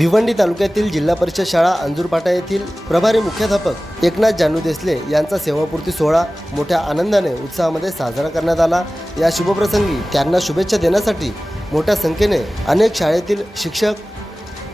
भिवंडी तालुक्यातील जिल्हा परिषद शाळा अंजूरपाटा येथील प्रभारी मुख्याध्यापक एकनाथ जानू देसले यांचा सेवापूर्ती सोहळा मोठ्या आनंदाने उत्साहामध्ये साजरा करण्यात आला। या शुभप्रसंगी त्यांना शुभेच्छा देण्यासाठी मोठ्या संख्येने अनेक शाळेतील शिक्षक,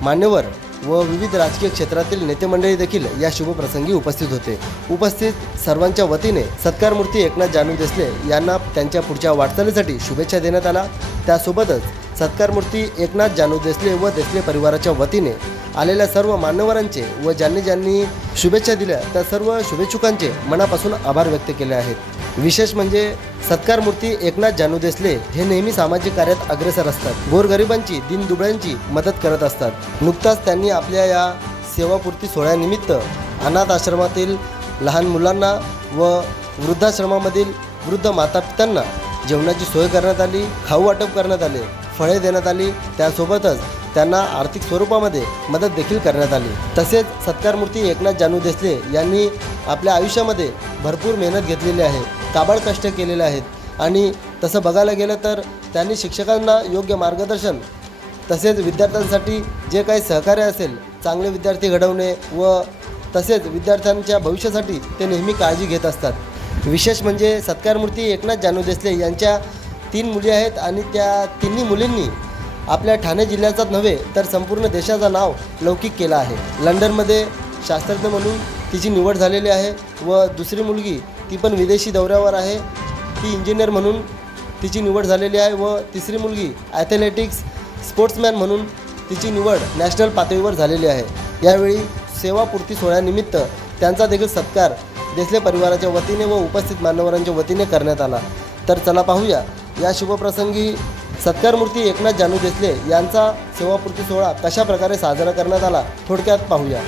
मान्यवर व विविध राजकीय क्षेत्रातील नेते मंडळी देखील या शुभप्रसंगी उपस्थित होते। उपस्थित सर्वांच्या वतीने सत्कारमूर्ती एकनाथ जानू देसले यांना त्यांच्या पुढच्या वाटचालीसाठी शुभेच्छा देण्यात आल्या। त्यासोबतच सत्कारमूर्ती एकनाथ जानू देसले व देसले परिवाराच्या वतीने आलेल्या सर्व मान्यवरांचे व ज्यांनी शुभेच्छा दिल्या त्या सर्व शुभेच्छुकांचे मनापासून आभार व्यक्त केले आहेत। विशेष म्हणजे सत्कारमूर्ती एकनाथ जानू देसले हे नेहमी सामाजिक कार्यात अग्रेसर असतात। गोरगरिबांची, दीनदुबळ्यांची मदत करत असतात। नुकताच त्यांनी आपल्या या सेवापूर्ती सोहळ्यानिमित्त अनाथ आश्रमातील लहान मुलांना व वृद्धाश्रमामधील वृद्ध मातापित्यांना जेवणाची सोय करण्यात आली, खाऊ वाटप करण्यात आले, फळे देण्यात आली। त्यासोबतच त्यांना आर्थिक स्वरूपामध्ये मदत देखील करण्यात आली। तसेच सत्कारमूर्ती एकनाथ जानू देसले यांनी आपल्या आयुष्यामध्ये भरपूर मेहनत घेतलेली आहे, काबाड कष्ट केलेले आहेत आणि तसं बघायला गेलं तर त्यांनी शिक्षकांना योग्य मार्गदर्शन तसेच विद्यार्थ्यांसाठी जे काही सहकार्य असेल, चांगले विद्यार्थी घडवणे व तसेच विद्यार्थ्यांच्या भविष्यासाठी ते नेहमी काळजी घेत असतात। विशेष म्हणजे सत्कारमूर्ती एकनाथ जानू देसले यांच्या 3 मुली आहेत आणि त्या तिन्ही मुलींनी आपल्या ठाणे जिल्ह्याचाच नव्हे तर संपूर्ण देशाचं नाव लौकिक केलं आहे। लंडनमध्ये शास्त्रज्ञ म्हणून तिची निवड झालेली आहे व दुसरी मुलगी ती पण विदेशी दौऱ्यावर आहे, ती इंजिनियर म्हणून तिची निवड झालेली आहे व तिसरी मुलगी ॲथलेटिक्स स्पोर्ट्समॅन म्हणून तिची निवड नॅशनल पातळीवर झालेली आहे। यावेळी सेवापूर्ती सोहळ्यानिमित्त त्यांचा देखील सत्कार देसले परिवाराच्या वतीने व उपस्थित मान्यवरांच्या वतीने करण्यात आला। तर चला पाहूया या शुभप्रसंगी सत्कारमूर्ती एकनाथ जानू देसले यांचा सेवापूर्ती सोहळा कशा प्रकारे साजरा करण्यात आला, थोडक्यात पाहूया।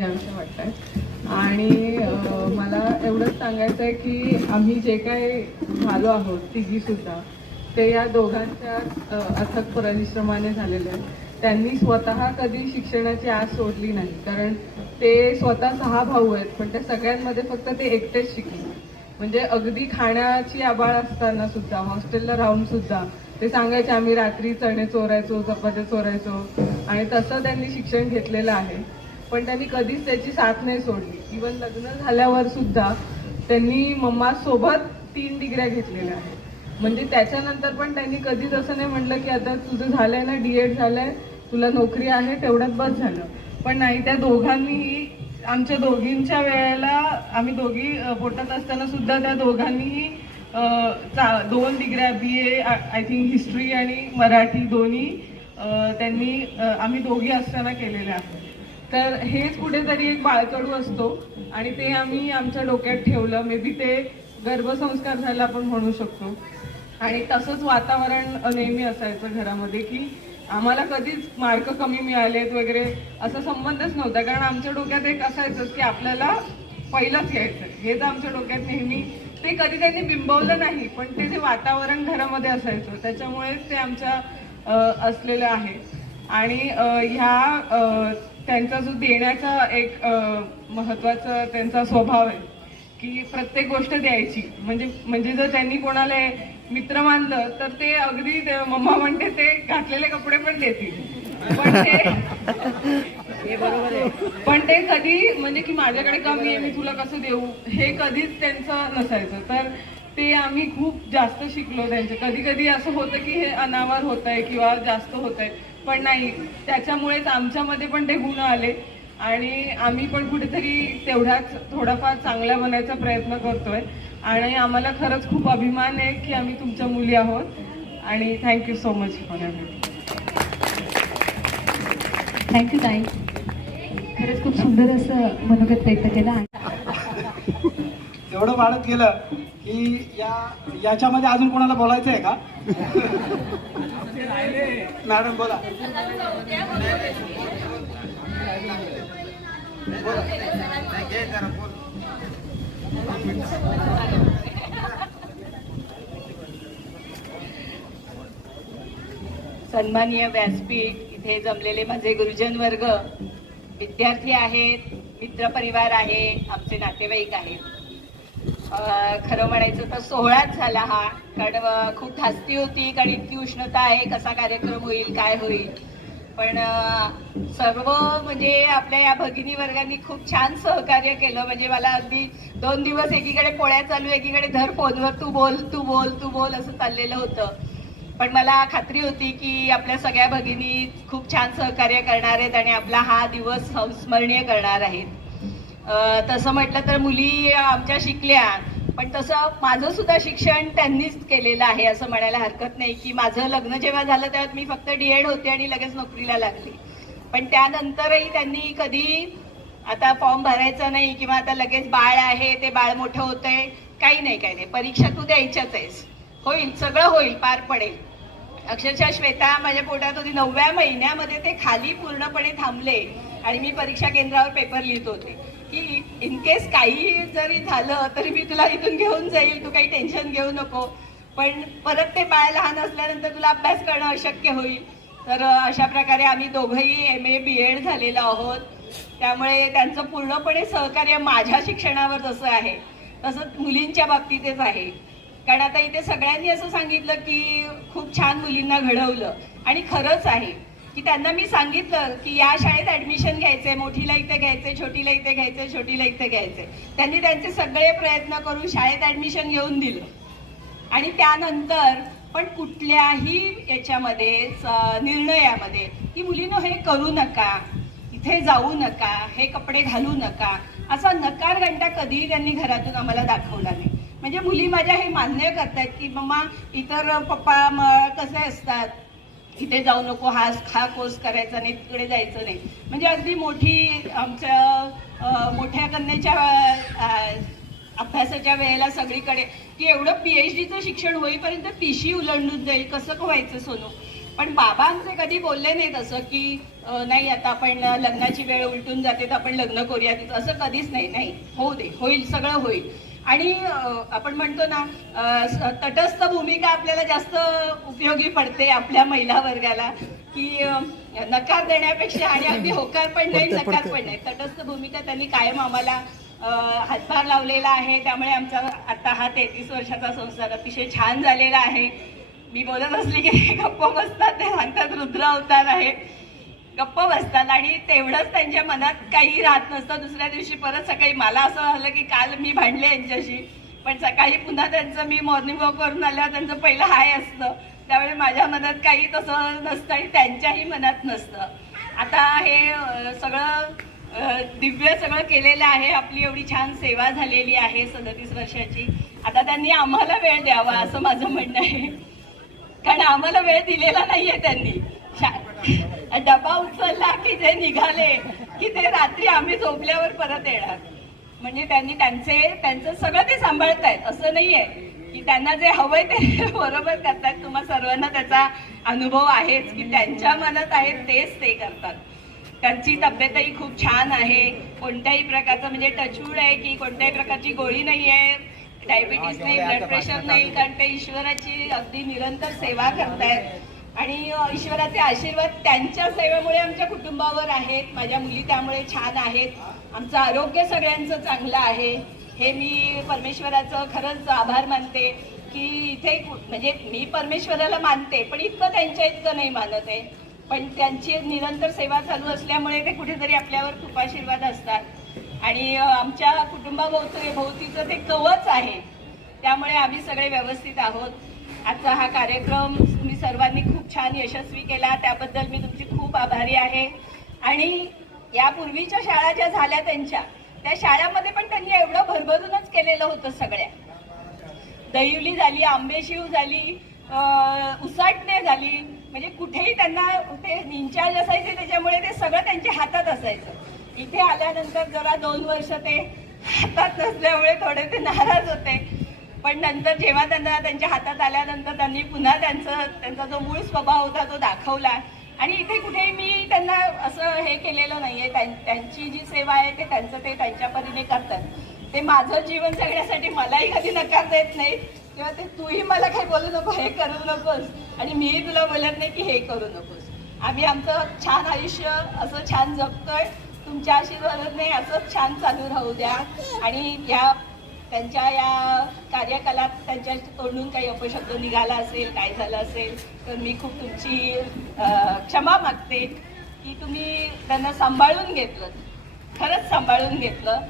याविषयी वाटतंय आणि मला एवढंच सांगायचं आहे की आम्ही जे काय झालो आहोत तिघीसुद्धा ते या दोघांच्या अथक परिश्रमाने झालेले आहे. त्यांनी स्वतः कधी शिक्षणाची आस सोडली नाही, कारण ते स्वतः 6 भाऊ आहेत, पण त्या सगळ्यांमध्ये फक्त ते एकटेच शिकले. म्हणजे अगदी खाण्याची आबाळ असताना सुद्धा हॉस्टेलला राहून सुद्धा ते सांगायचे आम्ही रात्री चणे चोरायचो, चपात्या चोरायचो आणि तसं त्यांनी शिक्षण घेतलेलं आहे. पण त्यांनी कधीच त्याची साथ नाही सोडली. इवन लग्न झाल्यावर सुद्धा त्यांनी मम्मा सोबत 3 डिग्र्या घेतलेल्या आहेत. म्हणजे त्याच्यानंतर पण त्यांनी कधीच असं नाही म्हटलं की आता तुझं झालंय ना, D.Ed झालंय, तुला नोकरी आहे, तेवढ्यात बस झालं. पण नाही, त्या दोघांनीही आमच्या दोघींच्या वेळेला आम्ही दोघी पोटात असताना सुद्धा त्या दोघांनीही 2 डिग्र्या BA आय थिंक हिस्ट्री आणि मराठी दोन्ही त्यांनी आम्ही दोघी असताना केलेल्या आहेत. तर हेच कुठेतरी एक बाळकडू असतो आणि ते आम्ही आमच्या डोक्यात ठेवलं. मे बी ते गर्भसंस्कार झाला आपण म्हणू शकतो. आणि तसंच वातावरण नेहमी असायचं घरामध्ये की आम्हाला कधीच मार्क कमी मिळालेत वगैरे असा संबंधच नव्हता, कारण आमच्या डोक्यात एक असायचंच की आपल्याला पहिलंच यायचं, हेच आमच्या डोक्यात नेहमी. ते कधी त्यांनी बिंबवलं नाही, पण ते जे वातावरण घरामध्ये असायचं त्याच्यामुळेच ते आमच्या असलेलं आहे. आणि ह्या त्यांचा जो देण्याचा एक महत्त्वाचा त्यांचा स्वभाव आहे की प्रत्येक गोष्ट द्यायची. म्हणजे जर त्यांनी कोणाला मित्र मानलं तर ते अगदी मम्मा म्हणते ते घातलेले कपडे पण देतील. पण ते कधी म्हणजे की माझ्याकडे कमी आहे मी तुला कसं देऊ, हे कधीच त्यांचं नसायचं. तर ते आम्ही खूप जास्त शिकलो त्यांचे. कधी कधी असं होतं की हे अनावर होत आहे किंवा जास्त होत आहे, पण नाही, त्याच्यामुळेच आमच्यामध्ये पण ते गुण आले आणि आम्ही पण कुठेतरी तेवढाच थोडाफार चांगला बनायचा प्रयत्न करतोय. आणि आम्हाला खरंच खूप अभिमान आहे की आम्ही तुमच्या मुली आहोत. आणि thank you so much for everything. Thank you ताई, खरंच खूप सुंदर असं मनोगत व्यक्त केलं. एवढं वाढत गेलं की याच्यामध्ये अजून कोणाला बोलायचं आहे का? मॅडम बोला. सन्माननीय व्यासपीठ, इथे जमलेले माझे गुरुजन वर्ग, विद्यार्थी आहेत, मित्रपरिवार आहे, आमचे नातेवाईक आहेत. खरं म्हणायचं तर सोहळाच झाला हा, कारण खूप धास्ती होती, कारण इतकी उष्णता आहे, कसा कार्यक्रम होईल काय होईल. पण सर्व म्हणजे आपल्या या भगिनी वर्गांनी खूप छान सहकार्य केलं. म्हणजे मला अगदी 2 दिवस एकीकडे पोळ्या चालू, एकीकडे धर फोनवर तू बोल तू बोल तू बोल असं चाललेलं होतं. पण मला खात्री होती की आपल्या सगळ्या भगिनी खूप छान सहकार्य करणार आहेत आणि आपला हा दिवस संस्मरणीय करणार आहेत. तसं म्हटलं तर मुली आमच्या शिकल्या, पण तसं माझं सुद्धा शिक्षण त्यांनीच केलेलं आहे असं म्हणायला हरकत नाही. की माझं लग्न जेव्हा झालं तेव्हा मी फक्त D.Ed होते आणि लगेच नोकरीला लागली. पण त्यानंतरही त्यांनी कधी आता फॉर्म भरायचा नाही किंवा आता लगेच बाळ आहे ते बाळ मोठं होतंय, काही नाही, परीक्षा तू द्यायच्याच आहेस, होईल सगळं होईल, पार पडेल. अक्षरशः श्वेता माझ्या पोटात होती, 9व्या महिन्यामध्ये ते खाली पूर्णपणे थांबले आणि मी परीक्षा केंद्रावर पेपर लिहित होते की इन केस काही जरी झालं तरी मी तुला इथून घेऊन जाईल, तू काही टेन्शन घेऊ नको. पण परत ते बाळ लहान असल्यानंतर तुला अभ्यास करणं अशक्य होईल. तर अशा प्रकारे आम्ही दोघंही MA B.Ed झालेलो आहोत. त्यामुळे त्यांचं पूर्णपणे सहकार्य माझ्या शिक्षणावर जसं आहे तसंच मुलींच्या बाबतीतच आहे. कारण आता इथे सगळ्यांनी असं सांगितलं की खूप छान मुलींना घडवलं आणि खरंच आहे की त्यांना मी सांगितलं की या शाळेत ऍडमिशन घ्यायचंय, मोठीला इथे घ्यायचंय, छोटीला इथे घ्यायचंय, छोटीला इथे घ्यायचंय. त्यांनी त्यांचे सगळे प्रयत्न करून शाळेत ऍडमिशन घेऊन दिलं. आणि त्यानंतर पण कुठल्याही याच्यामध्ये निर्णयामध्ये की मुलींनो हे करू नका, इथे जाऊ नका, हे कपडे घालू नका, असा नकार घंटा कधीही त्यांनी घरातून आम्हाला दाखवला नाही. म्हणजे मुली माझ्या हे मान्य करतायत की मम्मा इतर पप्पा कसे असतात, इथे जाऊ नको, हा कोर्स करायचा नाही, तिकडे जायचं नाही. म्हणजे अगदी मोठी आमच्या मोठ्या कन्याच्या अभ्यासाच्या वेळेला सगळीकडे की एवढं PhDचं शिक्षण होईपर्यंत TC उलंडून जाईल, कसं व्हायचं सोनू. पण बाबा आमचे कधी बोलले नाही तसं की नाही आता आपण लग्नाची वेळ उलटून जाते तर आपण लग्न करूया, असं कधीच नाही. नाही, होऊ दे, होईल, सगळं होईल. आणि आपण म्हणतो ना तटस्थ भूमिका आपल्याला जास्त उपयोगी पडते आपल्या महिला वर्गाला, की नकार देण्यापेक्षा, आणि अगदी होकार पण नाही नकार पण नाही, तटस्थ भूमिका त्यांनी कायम आम्हाला हातभार लावलेला आहे. त्यामुळे आमचा आता हा 33 वर्षाचा संसार अतिशय छान झालेला आहे. मी बोलत असली की गप्प बसतात, ते सांगतात रुद्र अवतार आहे, गप्प बसतात. आणि तेवढंच त्यांच्या मनात काही राहत नसतं. दुसऱ्या दिवशी परत सकाळी मला असं झालं की काल मी भांडले यांच्याशी, पण सकाळी पुन्हा त्यांचं मी मॉर्निंग वॉक करून आल्यावर त्यांचं पहिलं हाय असतं. त्यामुळे माझ्या मनात काही तसं नसतं आणि त्यांच्याही मनात नसतं. आता हे सगळं दिव्य सगळं केलेलं आहे. आपली एवढी छान सेवा झालेली आहे 37 वर्षाची. आता त्यांनी आम्हाला वेळ द्यावा असं माझं म्हणणं आहे, कारण आम्हाला वेळ दिलेला नाहीये त्यांनी. डबा उचलला की जे निघाले की ते रात्री आम्ही झोपल्यावर परत येणार. म्हणजे त्यांनी त्यांचं सगळं ते सांभाळतायत. असं नाहीये की त्यांना जे हवंय ते बरोबर करतात. तुम्हा सर्वांना त्याचा अनुभव आहेच की त्यांच्या मनात आहे तेच ते करतात. त्यांची तब्येतही खूप छान आहे. कोणत्याही प्रकारचं म्हणजे टचवूड आहे की कोणत्याही प्रकारची गोळी नाही आहे, डायबिटीस नाही, ब्लड प्रेशर नाही, कारण ते ईश्वराची अगदी निरंतर सेवा करतायत. आणि ईश्वराचे आशीर्वाद त्यांच्या सेवेमुळे आमच्या कुटुंबावर आहेत. माझ्या मुली त्यामुळे छान आहेत. आमचं आरोग्य सगळ्यांचं चांगलं आहे. हे मी परमेश्वराचं खरंच आभार मानते की इथे म्हणजे मी परमेश्वराला मानते पण इतकं त्यांच्या इतकं नाही मानत आहे. पण त्यांची निरंतर सेवा चालू असल्यामुळे ते कुठेतरी आपल्यावर खूप आशीर्वाद असतात. आणि आमच्या कुटुंबाभोवतीचं ते कवच आहे. त्यामुळे आम्ही सगळे व्यवस्थित आहोत. आजचा हा कार्यक्रम तुम्ही सर्वांनी खूप छान यशस्वी केला, त्याबद्दल मी तुमची खूप आभारी आहे. आणि यापूर्वीच्या शाळा ज्या झाल्या त्या शाळामध्ये पण त्यांनी एवढं भरभरूनच केलेलं होतं. सगळ्या दहिवली झाली, आंबेशिव झाली, उसाटणे झाली, म्हणजे कुठेही त्यांना ते इन्चार्ज असायचे त्याच्यामुळे ते सगळं त्यांच्या हातात असायचं. इथे आल्यानंतर जरा 2 वर्ष ते हातात नसल्यामुळे थोडे ते नाराज होते. पण नंतर जेव्हा त्यांना त्यांच्या हातात आल्यानंतर त्यांनी पुन्हा त्यांचा जो मूळ स्वभाव होता तो दाखवला. आणि इथे कुठेही मी त्यांना असं हे केलेलं नाहीये. त्यांची जी सेवा आहे ते त्यांच्या परीने करतात. ते माझं जीवन जगण्यासाठी मलाही कधी नकार देत नाहीत तेव्हा ते तूही मला काही बोलू नको, हे करू नकोस, आणि मीही तुला बोलत नाही की हे करू नकोस. आम्ही आमचं छान आयुष्य असं छान जगतोय. तुमच्या आशीर्वादाने असंच छान चालू राहू द्या. आणि त्यांच्या या कार्यकालात त्यांच्या तोंडून काही अपशब्द निघाला असेल, काय झालं असेल तर मी खूप तुमची क्षमा मागते की तुम्ही त्यांना सांभाळून घेतलं, खरंच सांभाळून घेतलं.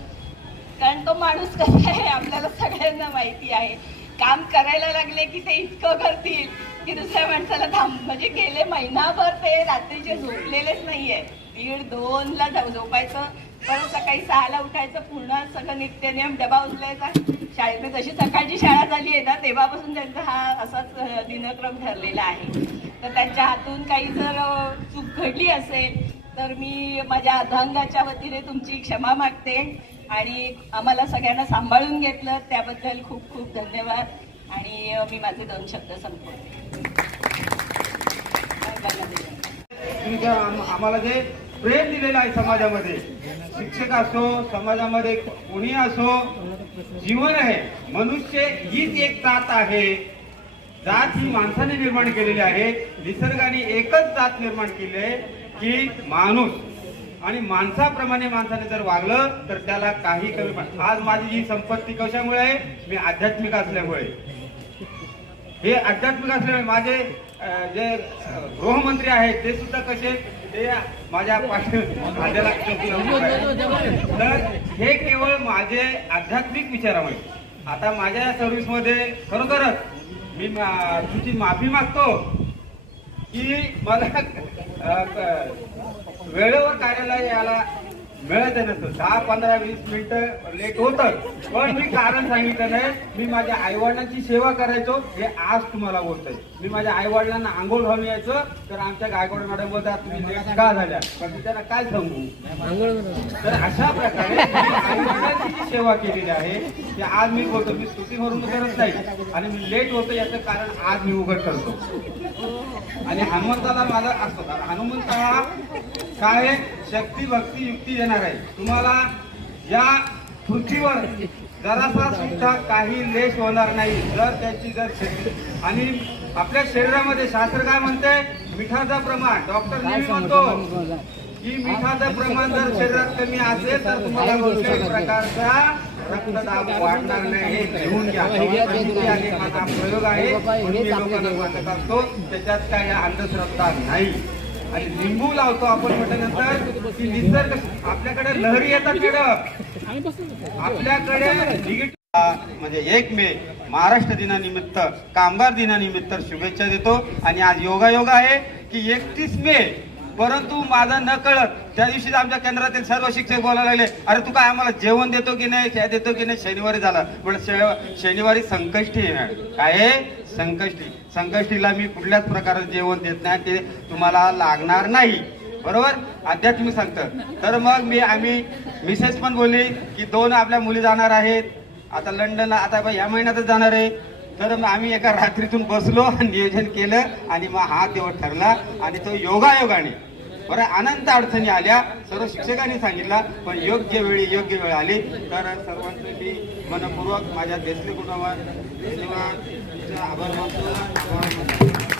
कारण तो माणूस कसा आहे आपल्याला सगळ्यांना माहिती आहे. काम करायला लागले की ते इतकं करतील की दुसऱ्या माणसाला म्हणजे गेले महिनाभर ते रात्रीचे झोपलेलेच नाहीये. 1:30-2ला झोपायचं, परत सकाळी 6ला उठायचं, पूर्ण सगळं नित्यनियम, डबा उचलायचा. शाळेत जशी सकाळची शाळा झाली आहे ना तेव्हापासून त्यांचा हा असाच दिनक्रम ठरलेला आहे. तर त्यांच्या हातून काही जर चूक घडली असेल तर मी माझ्या अर्धांगाच्या वतीने तुमची क्षमा मागते. आणि आम्हाला सगळ्यांना सांभाळून घेतलं त्याबद्दल खूप खूप धन्यवाद. आणि मी माझे 2 शब्द संपवते. आम्हाला जे प्रेम दिलेलं आहे समाजामध्ये, शिक्षक असो, समाजामध्ये कोणी असो, जीवन आहे. मनुष्य हीच एक जात आहे. जात ही माणसाने निर्माण केलेली आहे. निसर्गाने एकच जात निर्माण केली आहे की माणूस. आणि माणसाप्रमाणे माणसाने जर वागलं तर त्याला काही कमी. आज माझी ही संपत्ती कशामुळे आहे? मी आध्यात्मिक असल्यामुळे. हे आध्यात्मिक असल्यामुळे माझे जे गृहमंत्री आहेत ते सुद्धा कसे, ते माझ्या माझ्याला तर हे केवळ माझे आध्यात्मिक विचारामुळे. आता माझ्या सर्व्हिसमध्ये खरोखरच मी तुझी माफी मागतो की मला वेळेवर कार्यालय यायला मिळत नसतं. 10, 15, 20 मिनिटं लेट होतं. पण मी कारण सांगितलं नाही. मी माझ्या आईवडिलांची सेवा करायचो हे आज तुम्हाला बोलतोय. मी माझ्या आई वडिलांना आंघोळ घालून यायचं, तर आमच्या गायकवाड मॅडम बोलतात तुम्ही लेट का झाल्या, पण मी त्यांना काय सांगू. तर अशा प्रकारे आई वडिलांची जी सेवा केलेली आहे ते आज मी बोलतो. मी स्तुती भरून करत नाही आणि मी लेट होतो याचं कारण आज मी उघड करतो. आणि हनुमंताला माझा असतो, हनुमंताला काय शक्ती भक्ती युक्ती देणार आहे. तुम्हाला या पृथ्वीवर जरासा सुद्धा काही लेश होणार नाही जर त्याची जर शक्ती. आणि आपल्या शरीरामध्ये शास्त्र काय म्हणते, मिठाचं प्रमाण, डॉक्टर नेहमी म्हणतो की मिठाचं प्रमाण जर शरीरात कमी असेल तर तुम्हाला कोणत्याही प्रकारचा रक्तदाब वाढणार नाही. हे घेऊन घ्या. आणि माझा प्रयोग आहे, म्हणून मी लोकांना सांगत असतो, त्याच्यात काय अंधश्रद्धा नाही. आणि लिंबू लावतो आपण म्हटल्यानंतर की निसर्ग आपल्याकडे लहरी येतात मॅडम, आपल्याकडे निगेटिव्ह. म्हणजे 1 मे महाराष्ट्र दिनानिमित्त, कामगार दिनानिमित्त शुभेच्छा देतो. आणि आज योगायोग आहे की 31 मे, परंतु माझा न कळत त्या दिवशी आमच्या केंद्रातील सर्व शिक्षक बोलायला लागले, अरे तू काय आम्हाला जेवण देतो की नाही, काय देतो की नाही. शनिवारी झाला म्हणजे शनिवारी संकष्टी आहे मॅडम. काय आहे संकष्टी. संकष्टीला मी कुठल्याच प्रकारे जेवण देत नाही, ते तुम्हाला लागणार नाही. बरोबर, आध्यात्मिक सांगतं. तर मग आम्ही मिसेस पण बोलली की 2 आपल्या मुली जाणार आहेत आता लंडनला, आता ह्या महिन्यातच जाणार आहे. तर मग आम्ही एका रात्रीतून बसलो, नियोजन केलं आणि मग हा तेव्हा ठरला. आणि तो योगायोगाने बरं अनंत अडचणी आल्या, सर्व शिक्षकांनी सांगितलं, पण योग्य वेळी योग्य वेळ आली. तर सर्वांचे मी मनपूर्वक माझ्या देशले कुटुंबात आभार मानतो.